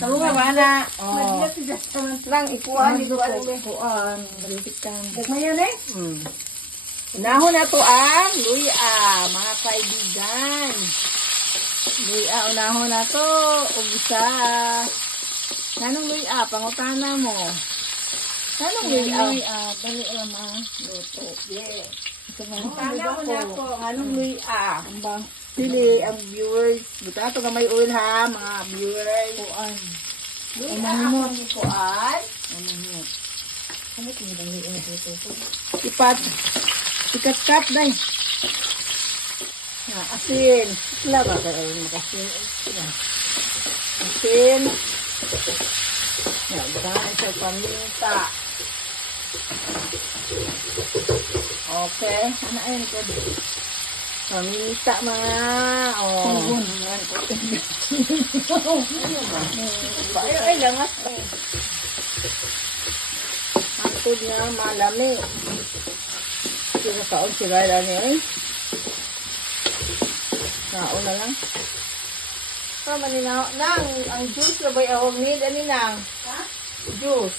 Tama nga ba na? Oh. Lang, ikuan, ikuan. Balikan. Dagmayan eh. Unahon na to ang luya, mga kaibigan. Luya, unahon na to. Ugisa. Nanong luya, pangutana mo. Nanong luya? Bali lang Luto. Yeah. Pangutana mo na to. Nanong luya? Pili ang viewers. Buta ito nga may oil ha, mga viewers. Kuan. Luya, ang kuan. Ano kung ibang luya dito? Ikat-kat dahil. Asin. Isla ba kayo makasin? Asin. Yan, dahil sa paminta. Okay. Ano ayun ko? Paminta mga. Oh. Ay, langas. Antod nga malami. Sino kaon si Raya niya eh? Naon na lang. Tama ni na. Nang, ang juice na ba'y ahog ni? Dani nang? Ha? Juice.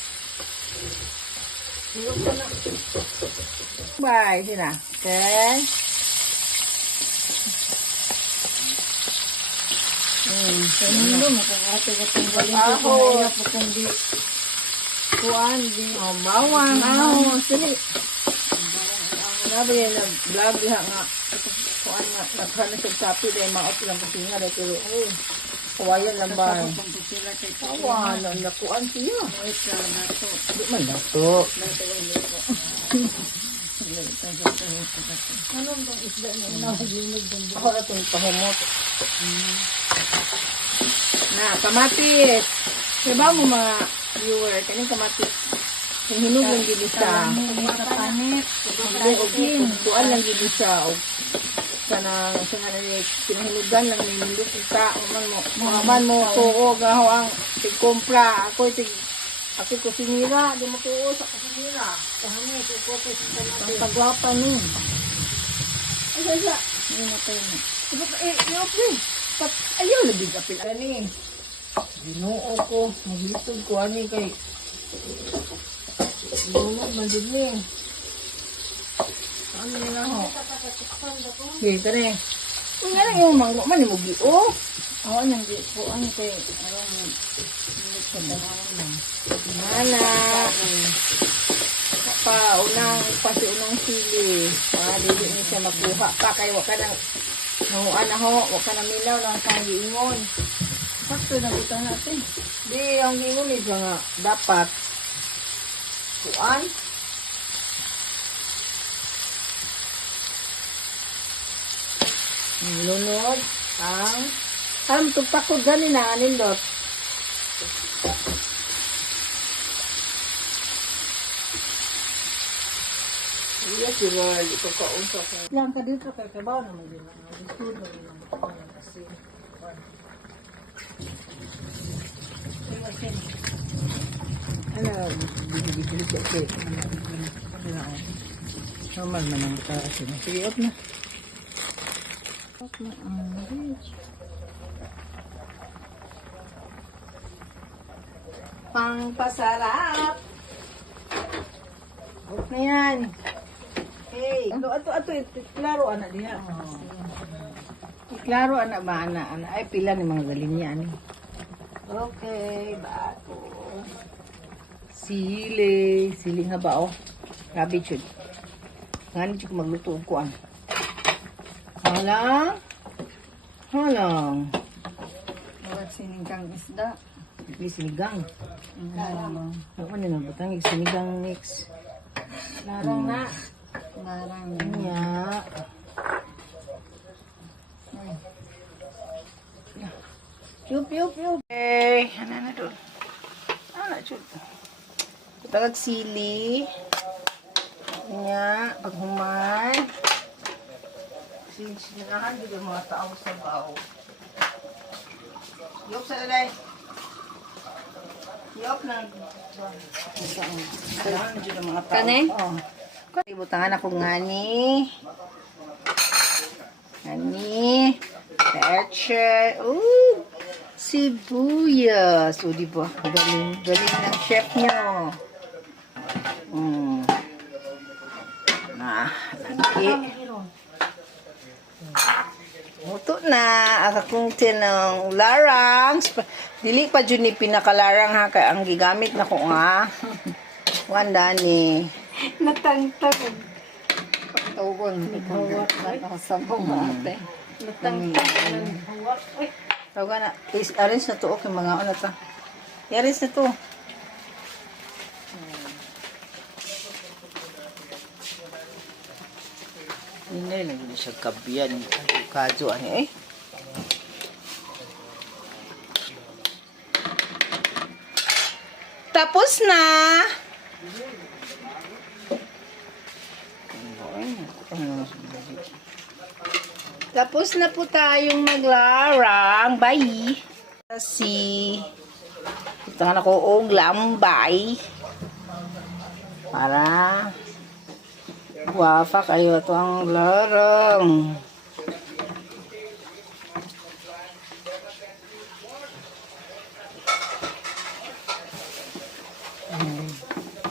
Silog ko na. Bye, sina. Okay. Ano mo kung ate ka tanggalin ko Aho. kung hirap o kung di. Kuan, di. Oh, bawang. Aho, sili. Nabi yan, nag-vlog diha nga. Kuan nga, naghanap sa kapi dahil maot lang kasi nga. Pero, kawayan lang ba? Awan, nakuan siya. Di man dato. Anong bang isda niya? Nahihilig din Ako na itong pahumot. Na, kamatis. Diba mo mga viewer, kaning kamatis. Yung hinog lang ginisa. Kapanit. Kuan lang ginisa. Sana sinahinugan lang may nindot isa. Man mo tuo gaho ang tigkumpra. Ako kusinira. Di mo tuo sa kusinira. Kami, kukoto sa kamatis. Ang pagwapa ni. Ay, ay. Hindi na tayo na. Ayaw na bigapil. Ani. Ginoo ko. Maglitod ko ani kay. Lunod man din ni. Ano nila ho? Sige ka rin. Kung nga lang yung manggo man yung mugi-o. Oo, nang di po. Ano kayo? Ayaw mo. Hindi sa dalawa lang. Mana. Unang sili. Dili niya siya makuha pa. Kaya waka nang nahuan na ho. Waka na milaw lang sa giingon. Sakto na ito natin. Di, ang giingon ito nga. Dapat. Kuan. Lunod. Alam, tugtakod gani na. Anindot. Yes, you were. Ito ka usap. Lang ka dito kay kabaw naman din. Gusto mo din naman kasi. Ano, bibili ko okay. Normal man ang kasi. Sige, up na. Up na ang rich. Pangpasarap. Up na yan. Hey, ato, klaro anak diha. Klaro anak ba anak? Ay, pila ni mga galinya ani. Okay, bato. Sili nga ba oh? Grabe chud. Ngani chud magluto og kuan. Halang. Wala siningkang isda. Di sinigang. Larang. Ano na butang sinigang mix. Larang na. Larang na. Nya. Yup. Okay, ano na doon? Ano chud? Tagag sili. Nya, paghuman. Sinahan dito mga tao sa bao. Yup sa dalay. Yup na. Sinahan dito mga tao. Kane? Oh. Ibutangan ako ngani. Ngani. Leche. sibuyas. O, diba? Galing, galing ng chef nyo. Lagi. Muto na. Akong tinang larang. Dili pa dyan ni pinakalarang ha. Kaya ang gigamit na ko nga. Wanda ni. Natangtag. Pagtawon. Hawak na ako sa mga ate. Natangtag. Hawak. Ay. Tawag na. Arrange na to. Okay, mga ano ta. I-arrange na to. Hindi lang yun siya kabiyan. Kadyo ano eh. Tapos na. Tapos na po tayong maglarang. Bye. Ito nga ako og lambay. Para guwapa kayo ito ang larang.